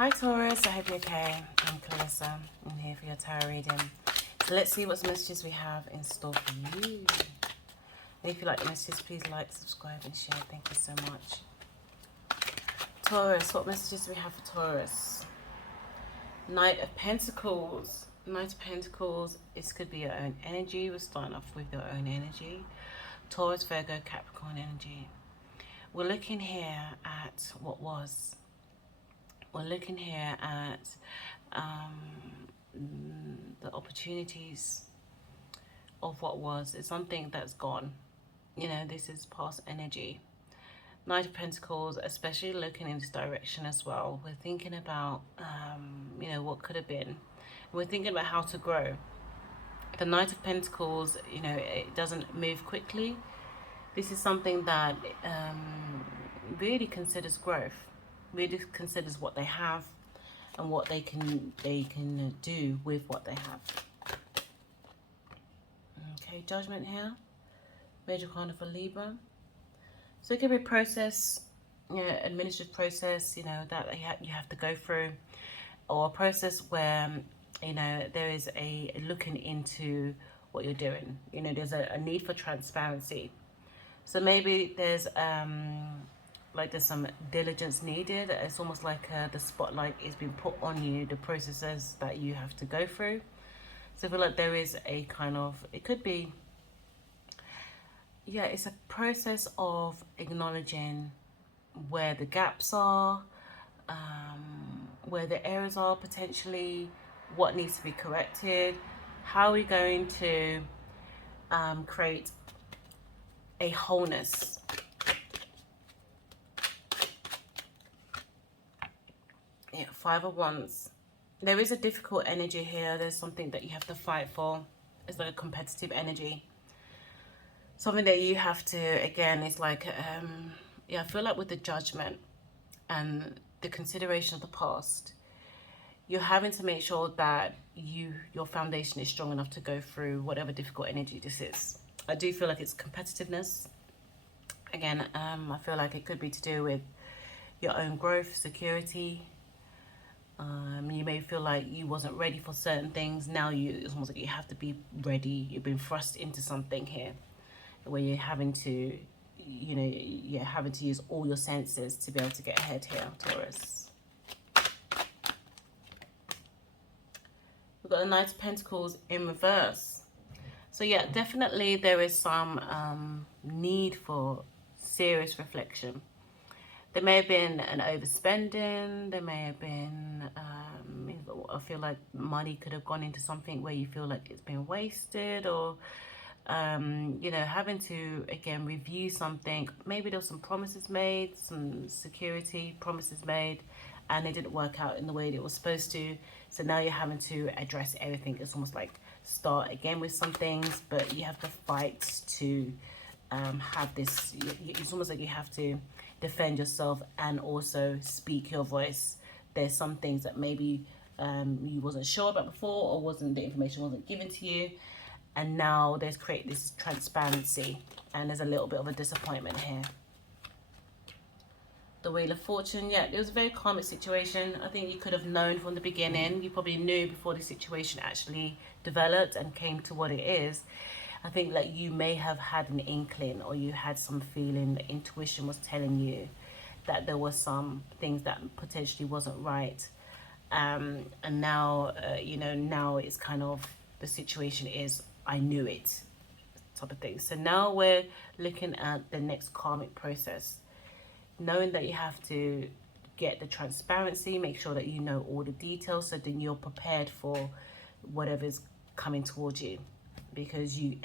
Hi Taurus, I hope you're okay. I'm Clarissa. I'm here for your tarot reading. So let's see what messages we have in store for you. And if you like the messages, please like, subscribe and share. Thank you so much. Taurus, what messages do we have for Taurus? Knight of Pentacles. Knight of Pentacles, this could be your own energy. We're starting off with your own energy. Taurus, Virgo, Capricorn energy. We're looking here at what was. We're looking here at the opportunities of what was. It's something that's gone. You know, this is past energy. Knight of Pentacles, especially looking in this direction as well. We're thinking about, you know, what could have been. We're thinking about how to grow. The Knight of Pentacles, you know, it doesn't move quickly. This is something that really considers growth. Really considers what they have and what they can do with what they have. Okay, Judgment here. Major Arcana for Libra. So it could be a process, you know, administrative process, you know, that you have to go through, or a process where, you know, there is a looking into what you're doing. You know, there's a need for transparency. So maybe there's there's some diligence needed. It's almost like the spotlight is being put on you, the processes that you have to go through. So I feel like there is a kind of, it could be, yeah, it's a process of acknowledging where the gaps are, where the errors are potentially, what needs to be corrected, how are we going to create a wholeness. Yeah, Five of Wands. There is a difficult energy here. There's something that you have to fight for. It's like a competitive energy. Something that you have to, again, it's like, yeah, I feel like with the Judgment and the consideration of the past, you're having to make sure that your foundation is strong enough to go through whatever difficult energy this is. I do feel like it's competitiveness. Again, I feel like it could be to do with your own growth, security. You may feel like you wasn't ready for certain things. Now it's almost like you have to be ready. You've been thrust into something here where you're having to, you know, you're having to use all your senses to be able to get ahead here, Taurus. We've got the Knight of Pentacles in reverse. So yeah, definitely there is some need for serious reflection. There may have been an overspending. There may have been, I feel like money could have gone into something where you feel like it's been wasted, or, you know, having to, again, review something. Maybe there were some promises made, some security promises made, and they didn't work out in the way that it was supposed to. So now you're having to address everything. It's almost like start again with some things, but you have to fight to have this. It's almost like you have to defend yourself and also speak your voice. There's some things that maybe you wasn't sure about before, or the information wasn't given to you, and now there's create this transparency, and there's a little bit of a disappointment here. The Wheel of Fortune, yeah, it was a very karmic situation. I think you could have known from the beginning. You probably knew before the situation actually developed and came to what it is. I think that you may have had an inkling, or you had some feeling, the intuition was telling you that there were some things that potentially wasn't right. And now, you know, now it's kind of, the situation is, I knew it type of thing. So now we're looking at the next karmic process. Knowing that you have to get the transparency, make sure that you know all the details, so then you're prepared for whatever's coming towards you. Because you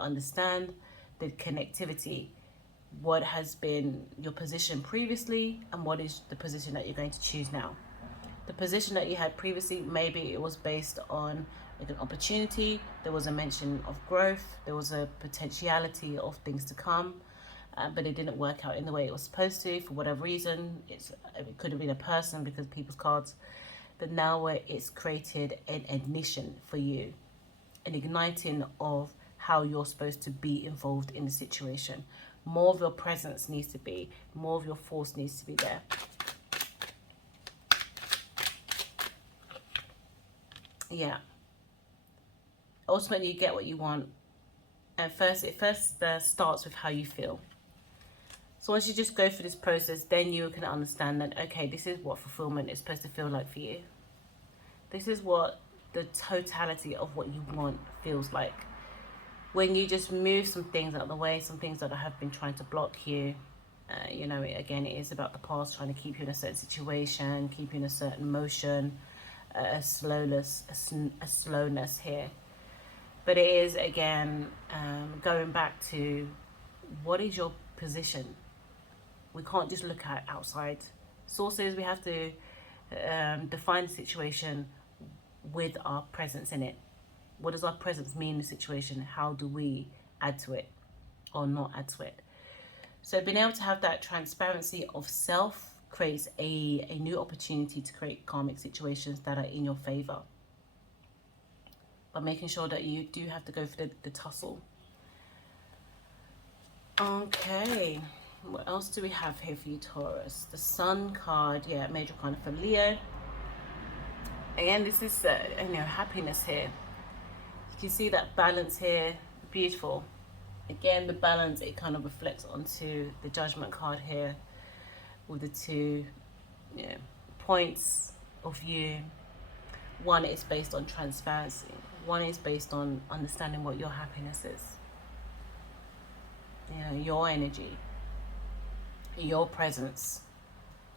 understand the connectivity, what has been your position previously and what is the position that you're going to choose now. The position that you had previously, maybe it was based on like an opportunity, there was a mention of growth, there was a potentiality of things to come, but it didn't work out in the way it was supposed to for whatever reason. It could have been a person, because people's cards. But now where it's created an ignition for you, an igniting of how you're supposed to be involved in the situation. More of your presence needs to be, more of your force needs to be there. Yeah, ultimately you get what you want, and it first starts with how you feel. So once you just go through this process, then you can understand that, okay, this is what fulfillment is supposed to feel like for you. This is what the totality of what you want feels like. When you just move some things out of the way, some things that have been trying to block you, you know, again, it is about the past trying to keep you in a certain situation, keep you in a certain motion, a slowness here. But it is, again, going back to what is your position. We can't just look at outside sources. We have to define the situation with our presence in it. What does our presence mean in the situation? How do we add to it or not add to it? So being able to have that transparency of self creates a new opportunity to create karmic situations that are in your favor. But making sure that you do have to go for the tussle. Okay. What else do we have here for you, Taurus? The Sun card, yeah, major card for Leo. Again, this is happiness here. You can see that balance here, beautiful. Again, the balance, it kind of reflects onto the Judgment card here with the two points of view. One is based on transparency. One is based on understanding what your happiness is. You know, your energy, your presence.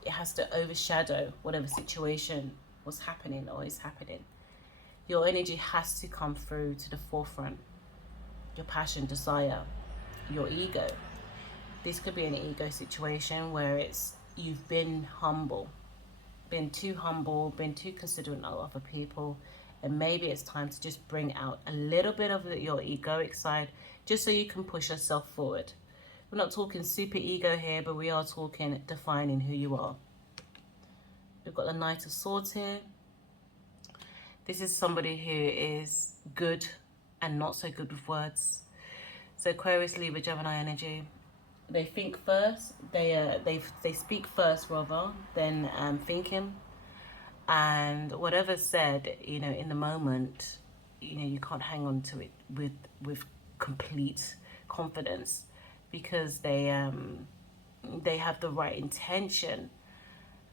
It has to overshadow whatever situation was happening or is happening. Your energy has to come through to the forefront. Your passion, desire, your ego. This could be an ego situation where it's you've been humble, been too humble, been too considerate of other people, and maybe it's time to just bring out a little bit of your egoic side just so you can push yourself forward. We're not talking super ego here, but we are talking defining who you are. We've got the Knight of Swords here. This is somebody who is good and not so good with words. So Aquarius, Libra, Gemini energy. They think first. They speak first rather than thinking. And whatever's said, you know, in the moment, you know, you can't hang on to it with complete confidence, because they have the right intention,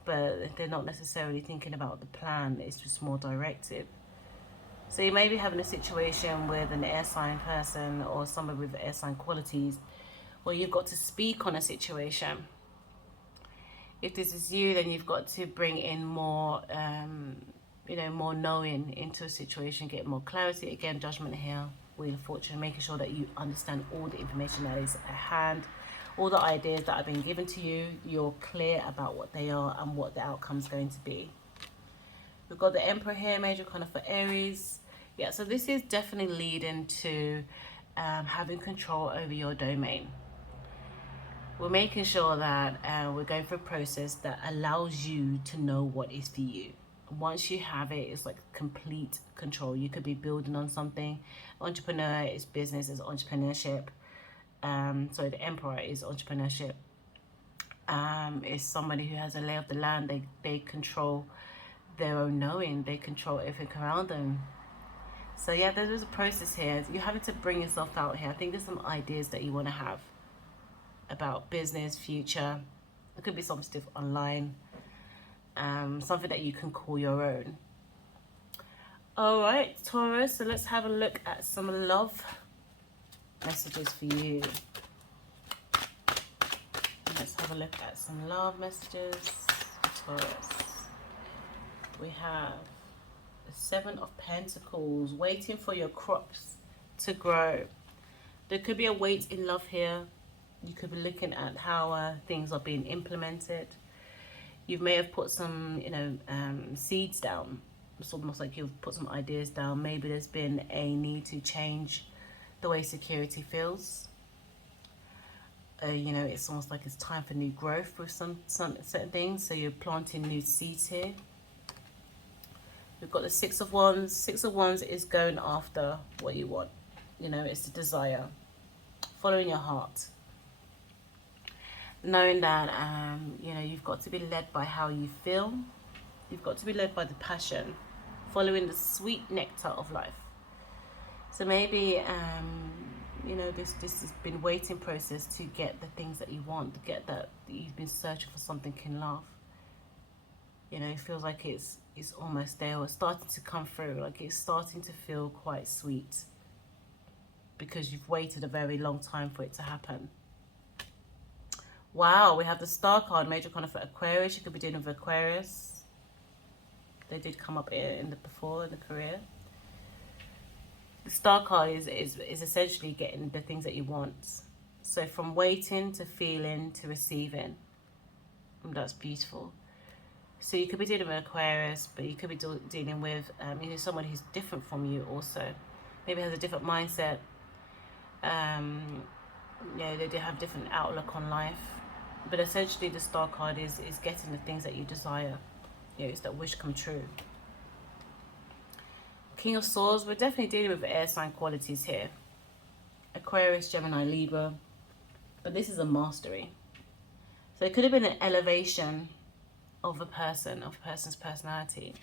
but they're not necessarily thinking about the plan. It's just more directive. So you may be having a situation with an air sign person or somebody with air sign qualities where you've got to speak on a situation. If this is you, then you've got to bring in more, more knowing into a situation, get more clarity. Again, Judgment here, Wheel of Fortune, making sure that you understand all the information that is at hand, all the ideas that have been given to you. You're clear about what they are and what the outcome is going to be. We've got the Emperor here, major kind of for Aries. Yeah, so this is definitely leading to having control over your domain. We're making sure that we're going through a process that allows you to know what is for you. Once you have it, it's like complete control. You could be building on something. Entrepreneur is business, is entrepreneurship. So the Emperor is entrepreneurship. Is somebody who has a lay of the land. They control their own knowing. They control everything around them. So yeah, there's a process here. You're having to bring yourself out here. I think there's some ideas that you want to have about business, future. It could be some stuff online, something that you can call your own. All right, Taurus, so let's have a look at some love messages for you. Let's have a look at some love messages for Taurus. We have the Seven of Pentacles, waiting for your crops to grow. There could be a wait in love here. You could be looking at how things are being implemented. You may have put some, seeds down. It's almost like you've put some ideas down. Maybe there's been a need to change the way security feels. It's almost like it's time for new growth with some certain things. So you're planting new seeds here. We've got the Six of Wands. Six of Wands is going after what you want. It's the desire. Following your heart. Knowing that, you've got to be led by how you feel. You've got to be led by the passion following the sweet nectar of life. So maybe you know, this has been waiting process to get the things that you want, to get that you've been searching for something in love. You know, it feels like it's almost there, or it's starting to come through, like it's starting to feel quite sweet because you've waited a very long time for it to happen. Wow, we have the Star card, major kind of for Aquarius. You could be dealing with Aquarius. They did come up here before in the career. The Star card is essentially getting the things that you want. So from waiting to feeling to receiving. And that's beautiful. So you could be dealing with Aquarius, but you could be dealing with you know, someone who's different from you also. Maybe has a different mindset. You know, they do have different outlook on life. But essentially the Star card is getting the things that you desire. You know, it's that wish come true. King of Swords, we're definitely dealing with air sign qualities here. Aquarius, Gemini, Libra. But this is a mastery. So it could have been an elevation of a person's personality.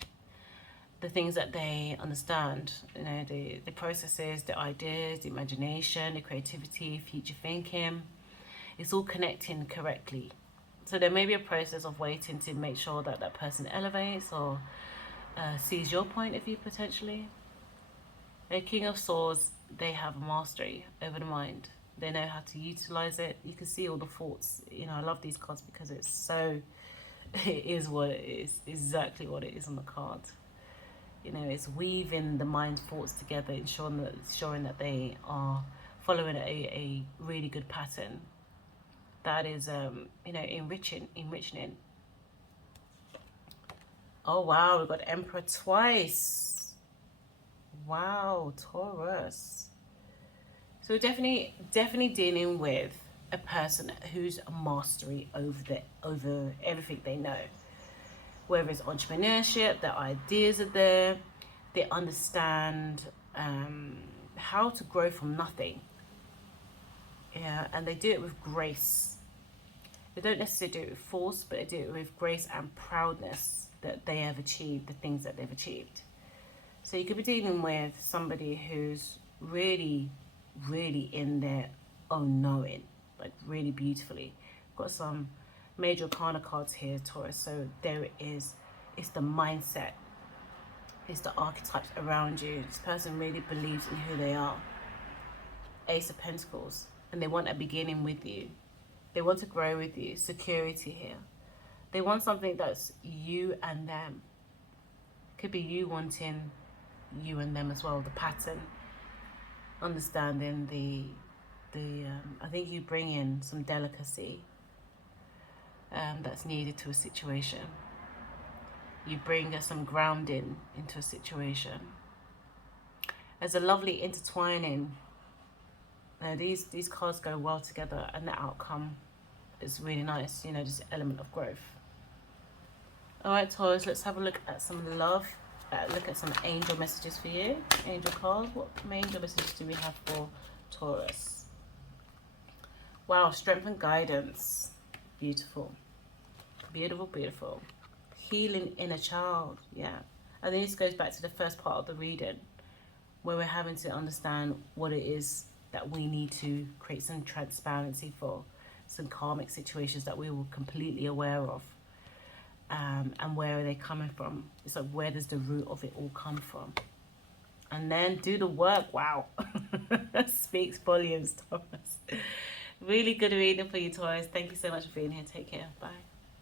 The things that they understand, you know, the processes, the ideas, the imagination, the creativity, future thinking. It's all connecting correctly. So there may be a process of waiting to make sure that that person elevates or sees your point of view potentially. The King of Swords, they have mastery over the mind. They know how to utilize it. You can see all the thoughts. You know, I love these cards because it's so, it is what it is, exactly what it is on the card. You know, it's weaving the mind's thoughts together, ensuring that they are following a really good pattern. That is, you know, enriching. Oh, wow, we've got Emperor twice. Wow, Taurus. So we're definitely dealing with a person who's a mastery over everything they know. Whether it's entrepreneurship, their ideas are there, they understand how to grow from nothing. Yeah, and they do it with grace. They don't necessarily do it with force, but they do it with grace and proudness that they have achieved the things that they've achieved. So you could be dealing with somebody who's really, really in their own knowing, like really beautifully. Got some major arcana cards here, Taurus. So there it is. It's the mindset. It's the archetypes around you. This person really believes in who they are. Ace of Pentacles. And they want a beginning with you. They want to grow with you. Security here. They want something that's you and them. Could be you wanting you and them as well. The pattern. Understanding I think you bring in some delicacy that's needed to a situation. You bring some grounding into a situation. There's a lovely intertwining. Now these cards go well together, and the outcome is really nice. You know, this element of growth. All right, Taurus, let's have a look at some love. Look at some angel messages for you. Angel cards. What angel messages do we have for Taurus? Wow, strength and guidance. Beautiful. Beautiful, beautiful. Healing inner child. Yeah. I think this goes back to the first part of the reading, where we're having to understand what it is that we need to create some transparency for, some karmic situations that we were completely aware of, and where are they coming from. It's like, where does the root of it all come from? And then do the work. Wow. Speaks volumes, Taurus. Really good reading for you, Taurus. Thank you so much for being here. Take care. Bye.